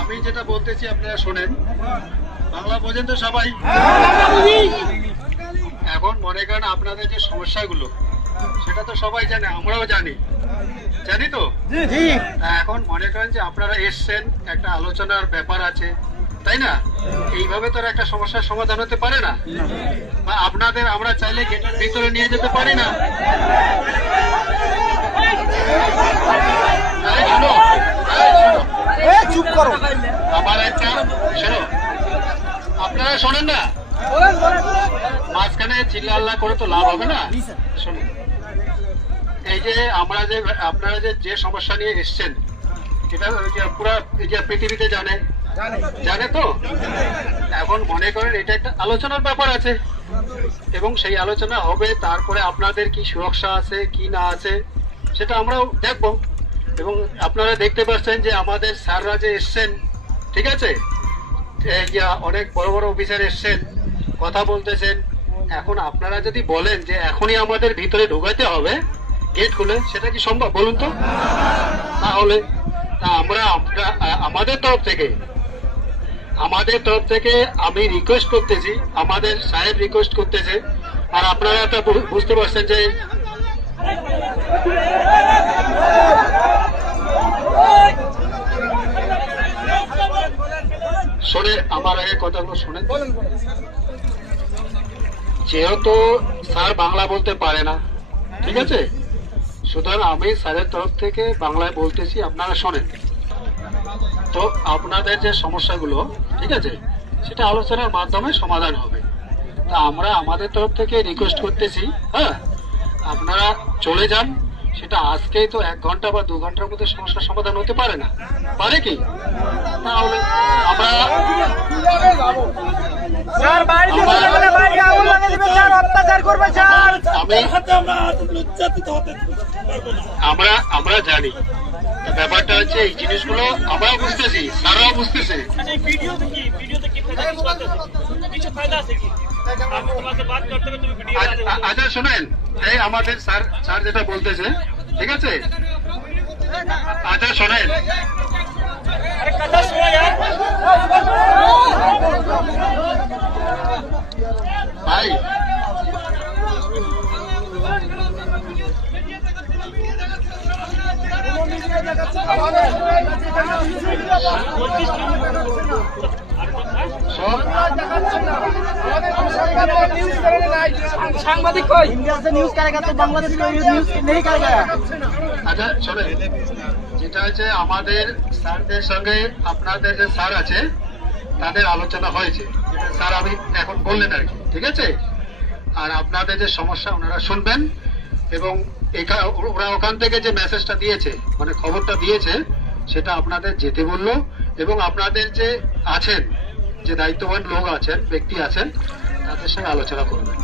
আমি যেটা বলতেছি আপনারা শোনেন, বাংলা বোঝেন তো সবাই? এখন মনে করেন আপনাদের যে সমস্যাগুলো সেটা তো সবাই জানে, আমরাও জানি, জানি তো। এখন মনে করেন যে আপনারা এসছেন, একটা আলোচনার ব্যাপার আছে, তাই না? এইভাবে তো একটা সমস্যার সমাধান হতে পারে না। বা আপনাদের আমরা চাইলে গেটের ভিতরে নিয়ে যেতে পারি না। চুপ করো। আমার একটা শোনো, আপনারা শোনেন না, মাঝখানে চিল্লা আল্লাহ করে তো লাভ হবে না। শোনেন, এই যে আমরা যে আপনারা যে সমস্যা নিয়ে এসছেন, এটা পুরা পৃথিবীতে জানে তো। এখন মনে করেন এটা একটা আলোচনার ব্যাপার আছে, এবং সেই আলোচনা হবে, তারপরে আপনাদের কি সুরক্ষা আছে কি না আছে সেটা আমরাও দেখবো। এবং আপনারা দেখতে পাচ্ছেন যে আমাদের স্যাররা যে এসছেন, ঠিক আছে, অনেক বড় বড় অফিসার এসছেন, কথা বলতেছেন। এখন আপনারা যদি বলেন যে এখনই আমাদের ভিতরে ঢোকাতে হবে গেট খুলে, সেটা কি সম্ভব বলুন তো? তাহলে আমরা আমাদের তরফ থেকে আমি রিকোয়েস্ট করতেছি, আমাদের সাহেব রিকোয়েস্ট করতেছে, আর আপনারা তো বুঝতে পারছেন যে শোনে, আমার আগে কথাগুলো শোনেন। যেহেতু স্যার বাংলা বলতে পারে না, ঠিক আছে, সুতরাং আমি স্যারের তরফ থেকে বাংলায় বলতেছি, আপনারা শোনেন। তো আপনাদের যে সমস্যাগুলো, ঠিক আছে, সেটা আলোচনার মাধ্যমে সমাধান হবে। তা আমরা আমাদের তরফ থেকে রিকোয়েস্ট করতেছি, হ্যাঁ, আপনারা চলে যান। সেটা আজকেই তো 1 ঘন্টা বা 2 ঘন্টার মধ্যে সমস্যার সমাধান হতে পারে না, পারে কি? তাহলে আমরা আমরা জানি ব্যাপারটা হচ্ছে, এই জিনিসগুলো আমরাও বুঝতেছি, স্যাররাও বুঝতেছে। আচ্ছা শোনেন, এই আমাদের স্যার যেটা বলতেছে, ঠিক আছে, আচ্ছা শোনেন, ভাই সাংবাদিক কই? ইন্ডিয়া से न्यूज़ करेगा तो बांग्लादेश में न्यूज़ नहीं करेगा। আচ্ছা শোনেন, যেটা হচ্ছে আমাদের স্যারদের সঙ্গে আপনাদের যে স্যার আছে তাদের আলোচনা হয়েছে, স্যার আমি এখন বললেন আর কি, ঠিক আছে। আর আপনাদের যে সমস্যা ওনারা শুনবেন, এবং ওরা ওখান থেকে যে মেসেজটা দিয়েছে, মানে খবরটা দিয়েছে, সেটা আপনাদের যেতে বললো। এবং আপনাদের যে আছেন, যে দায়িত্ববান লোক আছেন, ব্যক্তি আছেন, তাদের সঙ্গে আলোচনা করবেন।